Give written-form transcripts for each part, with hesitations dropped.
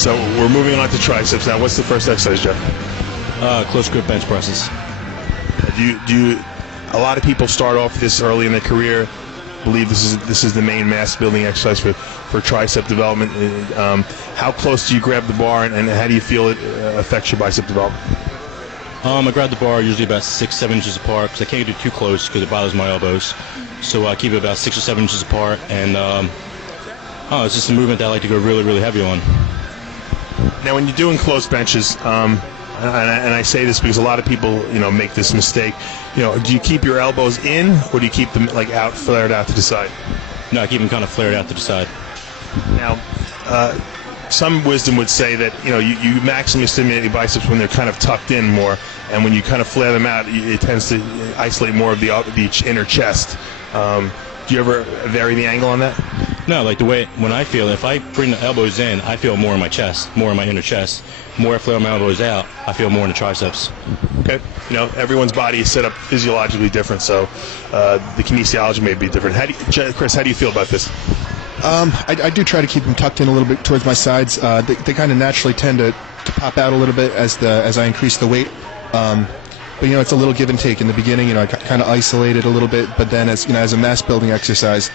So we're moving on to triceps now. What's the first exercise, Jeff? Close grip bench presses. A lot of people start off this early in their career, believe this is the main mass building exercise for tricep development. How close do you grab the bar, and how do you feel it affects your bicep development? I grab the bar usually about 6-7 inches apart because I can't get it too close because it bothers my elbows. So I keep it about 6 or 7 inches apart, and it's just a movement that I like to go really, really heavy on. Now, when you're doing close benches, and I say this because a lot of people, make this mistake. Do you keep your elbows in, or do you keep them like out, flared out to the side? No, I keep them kind of flared out to the side. Now, some wisdom would say that you maximally stimulate your biceps when they're kind of tucked in more, and when you kind of flare them out, it tends to isolate more of the inner chest. Do you ever vary the angle on that? No, like the way when I feel, if I bring the elbows in, I feel more in my chest, more in my inner chest. The more I flare my elbows out, I feel more in the triceps. Okay. Everyone's body is set up physiologically different, so the kinesiology may be different. Chris, how do you feel about this? I do try to keep them tucked in a little bit towards my sides. They kind of naturally tend to pop out a little bit as I increase the weight. But it's a little give and take in the beginning. I kind of isolate it a little bit, but then as a mass building exercise,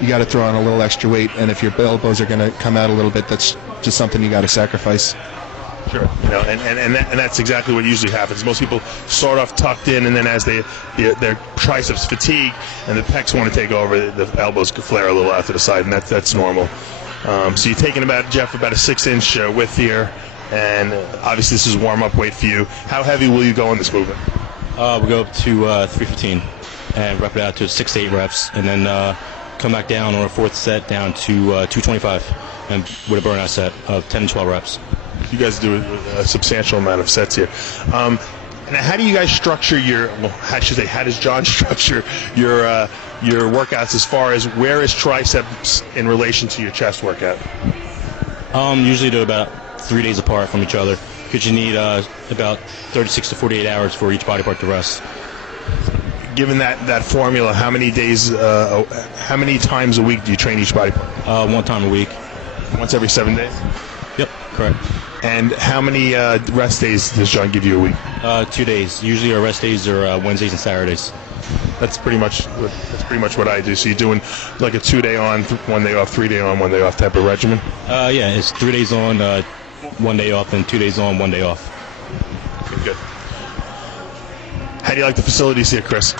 you got to throw on a little extra weight, and if your elbows are going to come out a little bit, that's just something you got to sacrifice. Sure, and that's exactly what usually happens. Most people start off tucked in, and then as their triceps fatigue and the pecs want to take over, the elbows could flare a little out to the side, and that's normal. So you're taking about a 6-inch width here, and obviously this is warm-up weight for you. How heavy will you go in this movement? We'll go up to 315 and rep it out to 6 to 8 reps, and then come back down on a fourth set down to 225, and with a burnout set of 10 to 12 reps. You guys do a substantial amount of sets here. Now, how do you guys structure how does John structure your workouts as far as where is triceps in relation to your chest workout? Usually do about 3 days apart from each other because you need about 36 to 48 hours for each body part to rest. Given that formula, how many times a week do you train each body part? 1 time a week. Once every 7 days? Yep, correct. And how many rest days does John give you a week? 2 days. Usually our rest days are Wednesdays and Saturdays. That's pretty much what I do. So you're doing like a 2 day on, 1 day off, 3 day on, 1 day off type of regimen? Yeah, it's 3 days on, 1 day off, and 2 days on, 1 day off. Okay, good. How do you like the facilities here, Chris?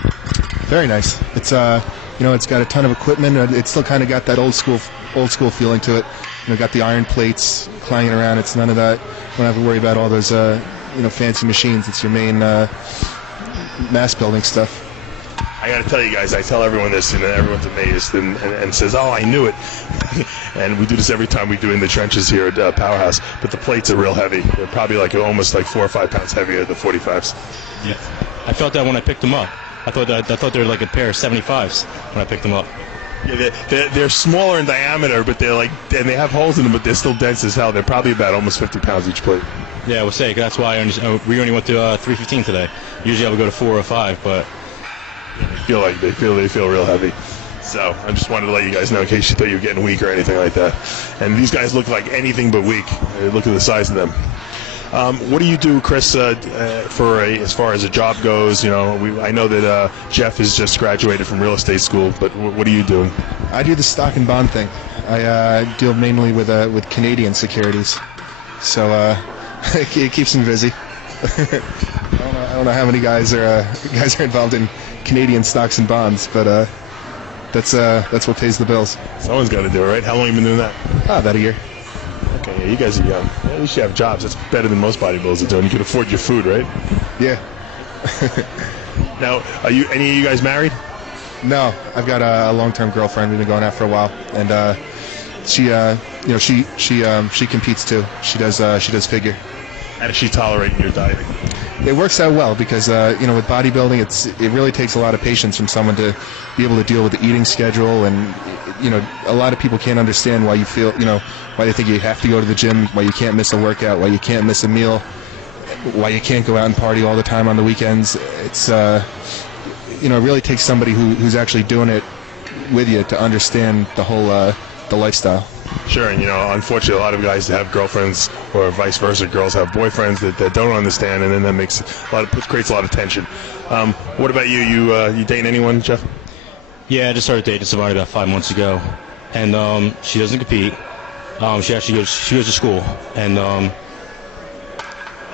Very nice. It's it's got a ton of equipment. It's still kind of got that old school feeling to it. Got the iron plates clanging around. It's none of that. Don't have to worry about all those fancy machines. It's your main mass building stuff. I got to tell you guys, I tell everyone this, and everyone's amazed and says, "Oh, I knew it." And we do this every time we do in the trenches here at Powerhouse. But the plates are real heavy. They're probably almost 4 or 5 pounds heavier than the 45s. Yeah, I felt that when I picked them up. I thought they were like a pair of 75s when I picked them up. Yeah, they're smaller in diameter, but and they have holes in them, but they're still dense as hell. They're probably about almost 50 pounds each plate. Yeah, I would say that's why we only went to 315 today. Usually I would go to 4 or 5, but they feel real heavy. So I just wanted to let you guys know in case you thought you were getting weak or anything like that. And these guys look like anything but weak. Look at the size of them. What do you do, Chris, as far as a job goes? I know that Jeff has just graduated from real estate school, but what are you doing? I do the stock and bond thing. I deal mainly with Canadian securities, so it keeps me busy. I don't know how many guys are involved in Canadian stocks and bonds, but that's what pays the bills. Someone's got to do it, right? How long have you been doing that? About a year. Okay, yeah, you guys are young. At least you have jobs. That's better than most bodybuilders are doing. You can afford your food, right? Yeah. Now, are any of you guys married? No, I've got a long-term girlfriend. We've been going out for a while, and she competes too. She does figure. How does she tolerate your dieting? It works out well because with bodybuilding, it really takes a lot of patience from someone to be able to deal with the eating schedule, and a lot of people can't understand why you feel why they think you have to go to the gym, why you can't miss a workout, why you can't miss a meal, why you can't go out and party all the time on the weekends. It's it really takes somebody who's actually doing it with you to understand the whole the lifestyle. Sure, and unfortunately, a lot of guys have girlfriends, or vice versa, girls have boyfriends that don't understand, and then that creates a lot of tension. What about you? You dating anyone, Jeff? Yeah, I just started dating somebody about 5 months ago, and she doesn't compete. She actually goes to school, and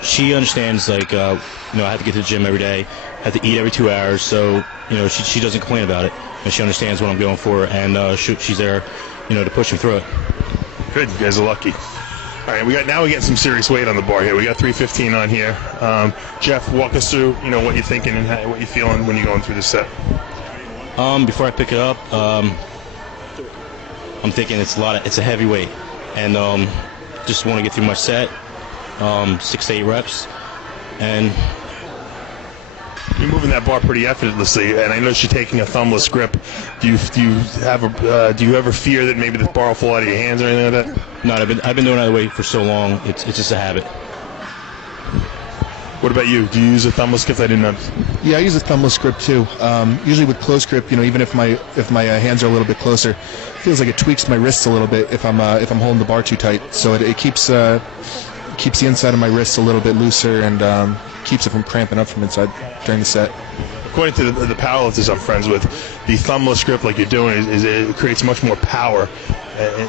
she understands, like, I have to get to the gym every day, have to eat every 2 hours, so she doesn't complain about it, and she understands what I'm going for, and she's there, to push me through it. Good, you guys are lucky. All right, we get some serious weight on the bar here. We got 315 on here. Jeff, walk us through, what you're thinking and what you're feeling when you're going through the set. Before I pick it up, I'm thinking it's a heavy weight, and just want to get through my set, 6 to 8 reps, and you're moving that bar pretty effortlessly, and I know you're taking a thumbless grip. Do you ever fear that maybe the bar will fall out of your hands or anything like that? No, I've been doing that way for so long. It's just a habit. What about you? Do you use a thumbless grip? I didn't know. Yeah, I use a thumbless grip too. Usually with close grip, even if my hands are a little bit closer, it feels like it tweaks my wrists a little bit if I'm holding the bar too tight. So it keeps the inside of my wrists a little bit looser and keeps it from cramping up from inside during the set. According to the powerlifters I'm friends with, the thumbless grip, like you're doing, it creates much more power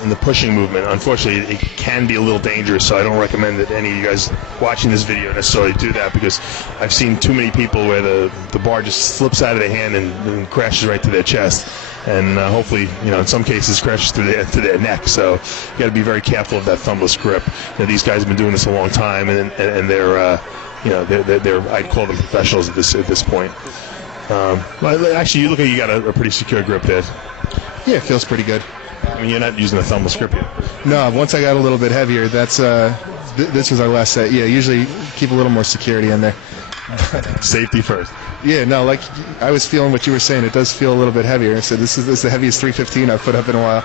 in the pushing movement. Unfortunately, it can be a little dangerous, so I don't recommend that any of you guys watching this video necessarily do that, because I've seen too many people where the bar just slips out of their hand and crashes right to their chest, and hopefully, in some cases, crashes to their neck. So you got to be very careful of that thumbless grip. These guys have been doing this a long time, and they're I'd call them professionals at this point. Actually, you look like you got a pretty secure grip there. Yeah, it feels pretty good. I mean, you're not using a thumbless grip yet. No, once I got a little bit heavier, that's this was our last set. Yeah, usually keep a little more security in there. Safety first. Yeah, no, like I was feeling what you were saying. It does feel a little bit heavier. So this is the heaviest 315 I've put up in a while.